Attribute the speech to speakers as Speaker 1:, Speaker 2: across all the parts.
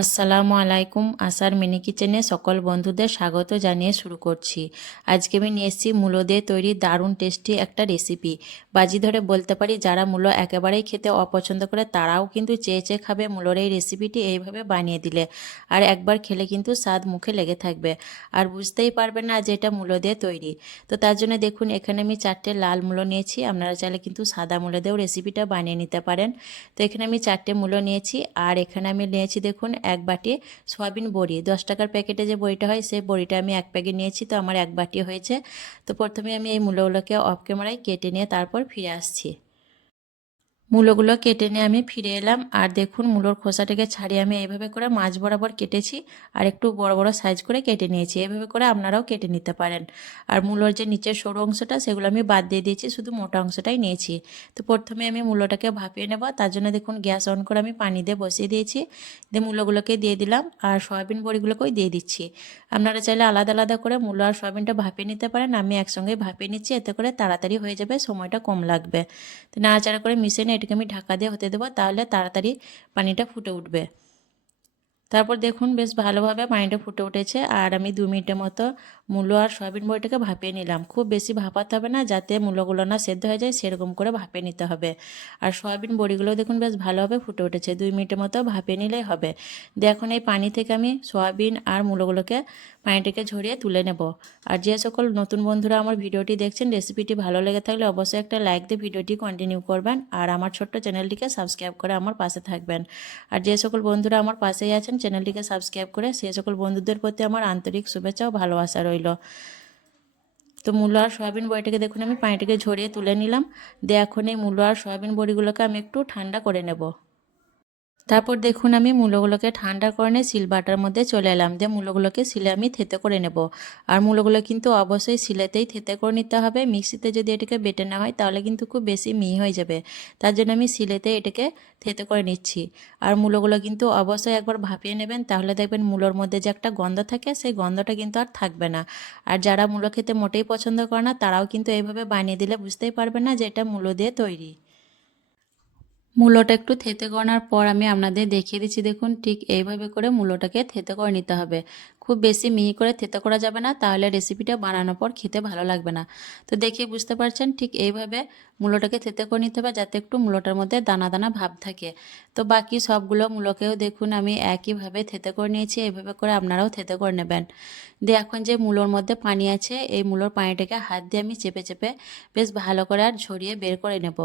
Speaker 1: আসসালামু আলাইকুম, আসার মিনি কিচেনে সকল বন্ধুদের স্বাগত জানিয়ে শুরু করছি। আজকে আমি নিয়ে এসেছি মূলো দিয়ে তৈরি দারুণ টেস্টি একটা রেসিপি। বাজি ধরে বলতে পারি, যারা মূলো একেবারেই খেতে অপছন্দ করে, তারাও কিন্তু চেয়ে চেয়ে খাবে মূলোর এই রেসিপিটি এইভাবে বানিয়ে দিলে। আর একবার খেলে কিন্তু স্বাদ মুখে লেগে থাকবে। আর বুঝতেই পারবেন না যে এটা মূলো দিয়ে তৈরি। তো তার জন্য দেখুন, এখানে আমি চারটে লাল মূলো নিয়েছি। আপনারা চাইলে কিন্তু সাদা মূলো দিয়েও রেসিপিটা বানিয়ে নিতে পারেন। তো এখানে আমি চারটে মূলো নিয়েছি। আর এখানে আমি নিয়েছি দেখুন এক বাটি সয়াবিন বড়ি। দশ টাকার প্যাকেটে যে বড়িটা হয়, সেই বড়িটা আমি এক প্যাকেট নিয়েছি, তো আমার এক বাটি হয়েছে। তো প্রথমে আমি এই মূলগুলোকে অফ ক্যামেরায় কেটে নিয়ে তারপর ফিরে আসছি। মূলোগুলো কেটে নিয়ে আমি ফিরে এলাম। আর দেখুন, মূলোর খোসাটাকে ছাড়িয়ে আমি এইভাবে করে মাছ বরাবর কেটেছি আর একটু বড় বড় সাইজ করে কেটে নিয়েছি। এভাবে করে আপনারাও কেটে নিতে পারেন। আর মূলোর যে নিচের সরু অংশটা, সেগুলো আমি বাদ দিয়ে দিয়েছি, শুধু মোটা অংশটাই নিয়েছি। তো প্রথমে আমি মূলোটাকে ভাপিয়ে নেব। তার জন্য দেখুন, গ্যাস অন করে আমি পানি দিয়ে বসিয়ে দিয়েছি। দিয়ে মূলোগুলোকে দিয়ে দিলাম আর সয়াবিন বড়িগুলোকেও দিয়ে দিচ্ছি। আপনারা চাইলে আলাদা আলাদা করে মূলো আর সয়াবিনটা ভাপিয়ে নিতে পারেন। আমি একসঙ্গে ভাপিয়ে নিচ্ছি। এতে করে তাড়াতাড়ি হয়ে যাবে, সময়টা কম লাগবে। তো নাড়াচাড়া করে মিশিয়ে এটাকে আমি ঢাকা দিয়ে হতে দেবো তাহলে তাড়াতাড়ি পানিটা ফুটে উঠবে। তারপর দেখুন বেশ ভালোভাবে পানিটা ফুটে উঠেছে। আর আমি দু মিনিটের মতো মূলো আর সয়াবিন বড়িটাকে ভাপিয়ে নিলাম। খুব বেশি ভাপাতে হবে না, যাতে মূলোগুলো না সেদ্ধ হয়ে যায়, সেরকম করে ভাপিয়ে নিতে হবে। আর সয়াবিন বড়িগুলো দেখুন বেশ ভালোভাবে ফুটে উঠেছে। দুই মিনিটের মতো ভাপিয়ে নিলেই হবে। দিয়ে এখন এই পানি থেকে আমি সয়াবিন আর মূলোগুলোকে পানিটাকে ঝরিয়ে তুলে নেব। আর যে সকল নতুন বন্ধুরা আমার ভিডিওটি দেখছেন রেসিপিটি ভালো লেগে থাকলে অবশ্যই একটা লাইক দিয়ে ভিডিওটি কন্টিনিউ করবেন। আর আমার ছোট্ট চ্যানেলটিকে সাবস্ক্রাইব করে আমার পাশে থাকবেন। আর যে সকল বন্ধুরা আমার পাশেই আছেন চ্যানেলটিকে সাবস্ক্রাইব করে সেই সকল বন্ধুদের প্রতি আমার আন্তরিক শুভেচ্ছা ও ভালোবাসা রইল। তো মূলো আর সয়াবিন বড়িটাকে দেখুন, আমি পানিটাকে ঝরিয়ে তুলে নিলাম। দিয়ে এখন এই মূলো আর সয়াবিন বড়িগুলোকে আমি একটু ঠান্ডা করে নেব। তারপর দেখুন আমি মূলোগুলোকে ঠান্ডা করে নিয়ে সিল বাটার মধ্যে চলে এলাম। দিয়ে মূলোগুলোকে সিলে আমি থেতে করে নেব। আর মূলোগুলো কিন্তু অবশ্যই সিলেতেই থেতে করে নিতে হবে। মিক্সিতে যদি এটাকে বেটে নেওয়া হয় তাহলে কিন্তু খুব বেশি মিহি হয়ে যাবে। তার জন্য আমি সিলেতে এটাকে থেতে করে নিচ্ছি। আর মূলোগুলো কিন্তু অবশ্যই একবার ভাপিয়ে নেবেন। তাহলে দেখবেন মূলোর মধ্যে যে একটা গন্ধ থাকে সেই গন্ধটা কিন্তু আর থাকবে না। আর যারা মূলো খেতে মোটেই পছন্দ করে না তারাও কিন্তু এইভাবে বানিয়ে দিলে বুঝতেই পারবে না যে এটা মূলো দিয়ে তৈরি। মূলোটা একটু থেতে করানোর পর আমি আপনাদের দেখিয়ে দিচ্ছি, দেখুন ঠিক এইভাবে করে মূলোটাকে থেতে করে নিতে হবে। খুব বেশি মিহি করে থেতে করা যাবে না, তাহলে রেসিপিটা বানানোর পর খেতে ভালো লাগবে না। তো দেখে বুঝতে পারছেন ঠিক এইভাবে মূলোটাকে থেতে করে নিতে হবে, যাতে একটু মূলোটার মধ্যে দানা দানা ভাব থাকে। তো বাকি সবগুলো মূলোকেও দেখুন আমি একইভাবে থেতে করে নিয়েছি, এইভাবে করে আপনারাও থেতে করে নেবেন। দিয়ে এখন যে মূলোর মধ্যে পানি আছে, এই মূলোর পানিটাকে হাত দিয়ে আমি চেপে চেপে বেশ ভালো করে আর ঝরিয়ে বের করে নেব।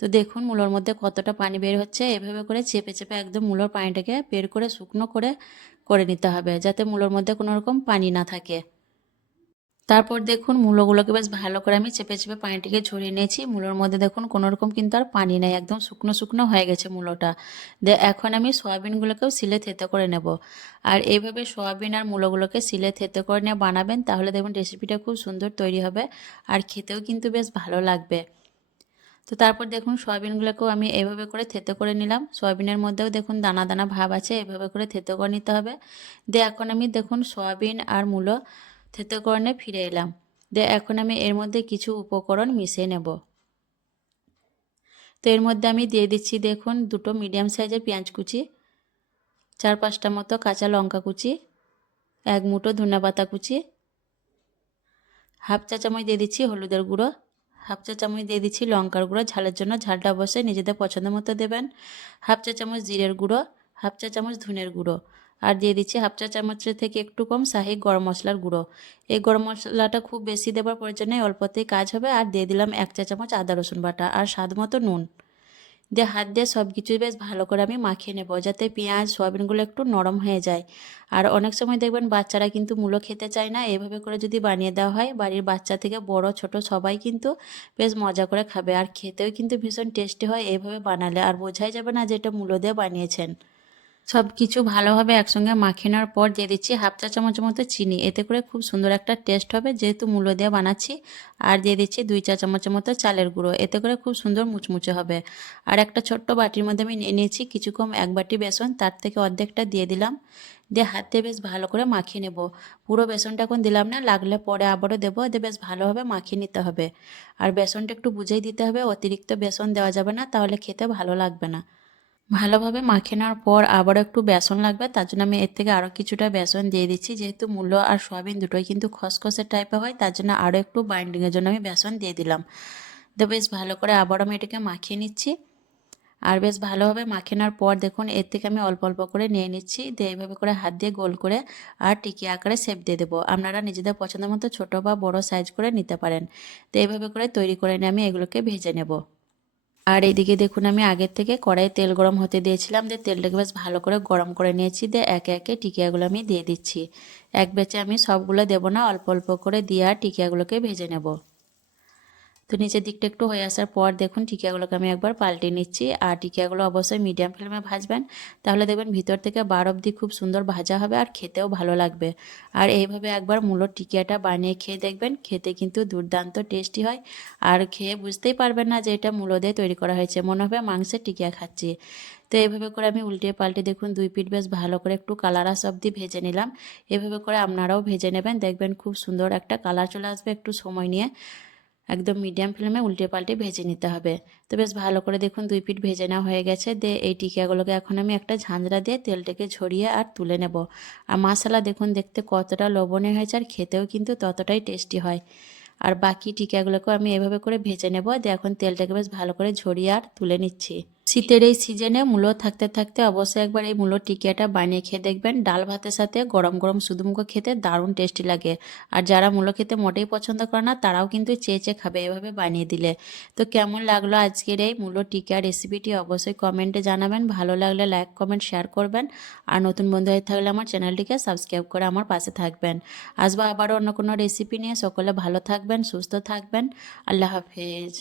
Speaker 1: তো দেখুন মূলোর মধ্যে কতটা পানি বের হচ্ছে, এভাবে করে চেপে চেপে একদম মূলোর পানিটাকে বের করে শুকনো করে করে নিতে হবে যাতে মূলোর মধ্যে কোনো রকম পানি না থাকে। তারপর দেখুন মূলোগুলোকে বেশ ভালো করে আমি চেপে চেপে পানিটিকে ঝরিয়ে নিয়েছি। মূলোর মধ্যে দেখুন কোনো রকম কিন্তু আর পানি নেই, একদম শুকনো শুকনো হয়ে গেছে মূলোটা। এখন আমি সয়াবিনগুলোকেও সিলে থেতে করে নেব। আর এইভাবে সয়াবিন আর মূলোগুলোকে সিলে থেতে করে নিয়ে বানাবেন, তাহলে দেখুন রেসিপিটা খুব সুন্দর তৈরি হবে আর খেতেও কিন্তু বেশ ভালো লাগবে। তো তারপর দেখুন সয়াবিনগুলোকেও আমি এভাবে করে থেতে করে নিলাম। সয়াবিনের মধ্যেও দেখুন দানা দানা ভাব আছে, এভাবে করে থেতে করে নিতে হবে। দিয়ে এখন আমি দেখুন সয়াবিন আর মূলো থেতে করে ফিরে এলাম। দিয়ে এখন আমি এর মধ্যে কিছু উপকরণ মিশিয়ে নেব। তো এর মধ্যে আমি দিয়ে দিচ্ছি দেখুন দুটো মিডিয়াম সাইজের পেঁয়াজ কুচি, চার পাঁচটা মতো কাঁচা লঙ্কা কুচি, এক মুঠো ধনে পাতা কুচি, হাফ চা চামচ দিয়ে দিচ্ছি হলুদের গুঁড়ো হাফ চা চামচ দিয়ে দিচ্ছি লঙ্কার গুঁড়ো, ঝালের জন্য ঝালটা অবশ্যই নিজেদের পছন্দ মতো দেবেন। হাফ চা চামচ জিরের গুঁড়ো, হাফ চা চামচ ধুনের গুঁড়ো আর দিয়ে দিচ্ছি হাফ চা চামচের থেকে একটু কম শাহি গরম মশলার গুঁড়ো। এই গরম মশলাটা খুব বেশি দেবার প্রয়োজন নেই, অল্পতেই কাজ হবে। আর দিয়ে দিলাম এক চা চামচ আদা রসুন বাটা আর স্বাদ মতো নুন। দিয়ে হাত দিয়ে সব কিছু বেশ ভালো করে আমি মাখিয়ে নেব, যাতে পেঁয়াজ, সোয়াবিনগুলো একটু নরম হয়ে যায়। আর অনেক সময় দেখবেন বাচ্চারা কিন্তু মূলো খেতে চায় না, এভাবে করে যদি বানিয়ে দেওয়া হয়, বাড়ির বাচ্চা থেকে বড়, ছোট সবাই কিন্তু বেশ মজা করে খাবে। আর খেতেও কিন্তু ভীষণ টেস্টি হয় এইভাবে বানালে, আর বোঝাই যাবে না যে এটা মূলো দিয়ে বানিয়েছেন। সব কিছু ভালোভাবে একসঙ্গে মাখিয়ে নেওয়ার পর দিয়ে দিচ্ছি হাফ চা চামচের মতো চিনি। এতে করে খুব সুন্দর একটা টেস্ট হবে, যেহেতু মূলো দিয়ে বানাচ্ছি। আর দিয়ে দিচ্ছি দুই চা চামচের মতো চালের গুঁড়ো, এতে করে খুব সুন্দর মুচমুচে হবে। আর একটা ছোট্ট বাটির মধ্যে আমি নিয়ে নিয়েছি কিছু কম এক বাটি বেসন, তার থেকে অর্ধেকটা দিয়ে দিলাম। দিয়ে হাতে বেশ ভালো করে মাখিয়ে নেব। পুরো বেসনটা এখন দিলাম না, লাগলে পরে আবারও দেবো। দিয়ে বেশ ভালোভাবে মাখিয়ে নিতে হবে। আর বেসনটা একটু বুঝেই দিতে হবে, অতিরিক্ত বেসন দেওয়া যাবে না, তাহলে খেতে ভালো লাগবে না। ভালোভাবে মাখে নেওয়ার পর আবারও একটু বেসন লাগবে, তার জন্য আমি এর থেকে আরও কিছুটা বেসন দিয়ে দিচ্ছি। যেহেতু মূলো আর সয়াবিন দুটোই কিন্তু খসখসের টাইপের হয়, তার জন্য আরও একটু বাইন্ডিংয়ের জন্য আমি বেসন দিয়ে দিলাম। তো বেশ ভালো করে আবারও আমি এটাকে মাখিয়ে নিচ্ছি। আর বেশ ভালোভাবে মাখিয়ে নেওয়ার পর দেখুন, এর থেকে আমি অল্প অল্প করে নিয়ে নিচ্ছি, দিয়ে এইভাবে করে হাত দিয়ে গোল করে আর টিকি আকারে শেপ দিয়ে দেবো। আপনারা নিজেদের পছন্দ মতো ছোটো বা বড় সাইজ করে নিতে পারেন। তো এইভাবে করে তৈরি করে নিয়ে আমি এগুলোকে ভেজে নেব। আর এদিকে দেখুন, আমি আগের থেকে কড়াই তেল গরম হতে দিয়েছিলাম। দিয়ে তেলটাকে বেশ ভালো করে গরম করে নিয়েছি। দিয়ে একে একে টিকিয়াগুলো আমি দিয়ে দিচ্ছি। এক বেচে আমি সবগুলো দেবো না, অল্প অল্প করে দিয়ে আর টিকিয়াগুলোকে ভেজে নেব। তো নিচের দিকটা একটু হয়ে আসার পর দেখুন টিকিয়াগুলোকে আমি একবার পাল্টে নিচ্ছি। আর টিকিয়াগুলো অবশ্যই মিডিয়াম ফ্লেমে ভাজবেন। তাহলে দেখবেন ভিতর থেকে বার অবধি খুব সুন্দর ভাজা হবে আর খেতেও ভালো লাগবে। আর এইভাবে একবার মূলোর টিকিয়াটা বানিয়ে খেয়ে দেখবেন, খেতে কিন্তু দুর্দান্ত টেস্টি হয়। আর খেয়ে বুঝতেই পারবেন না যে এটা মূলো দিয়ে তৈরি করা হয়েছে, মনে হবে মাংসের টিকিয়া খাচ্ছি। তো এইভাবে করে আমি উল্টে পাল্টে দেখুন দুই পিঠ বেশ ভালো করে একটু কালার আস অবধি ভেজে নিলাম। এভাবে করে আপনারাও ভেজে নেবেন, দেখবেন খুব সুন্দর একটা কালার চলে আসবে একটু সময় নিয়ে। একদম মিডিয়াম ফ্লেমে উল্টে পাল্টে ভেজে নিতে হবে। তো বেশ ভালো করে দেখুন দুই পিঠ ভেজে নেওয়া হয়ে গেছে। দিয়ে এই টিকিয়াগুলোকে এখন আমি একটা ঝাঁঝরা দিয়ে তেলটাকে ঝরিয়ে আর তুলে নেব। আর মশলা দেখুন দেখতে কতটা লবণে হয়েছে আর খেতেও কিন্তু ততটাই টেস্টি হয়। আর বাকি টিকিয়াগুলোকেও আমি এভাবে করে ভেজে নেব। দিয়ে এখন তেলটাকে বেশ ভালো করে ঝরিয়ে আর তুলে নিচ্ছি। শীতের এই সিজনে মূলো থাকতে থাকতে অবশ্যই একবার এই মূলো টিকিয়াটা বানিয়ে খেয়ে দেখবেন। ডাল ভাতের সাথে গরম গরম সুদুমুখো খেতে দারুণ টেস্টি লাগে। আর যারা মূলো খেতে মোটেই পছন্দ করে না, তারাও কিন্তু চেয়ে চেয়ে খাবে এভাবে বানিয়ে দিলে। তো কেমন লাগল আজকের এই মূলো টিকিয়া রেসিপিটি অবশ্যই কমেন্টে জানাবেন। ভালো লাগলে লাইক কমেন্ট শেয়ার করবেন। আর নতুন বন্ধু হয়ে থাকলে আমার চ্যানেলটিকে সাবস্ক্রাইব করে আমার পাশে থাকবেন। আসব আবারও অন্য কোনো রেসিপি নিয়ে। সকলে ভালো থাকবেন, সুস্থ থাকবেন। আল্লাহ হাফেজ।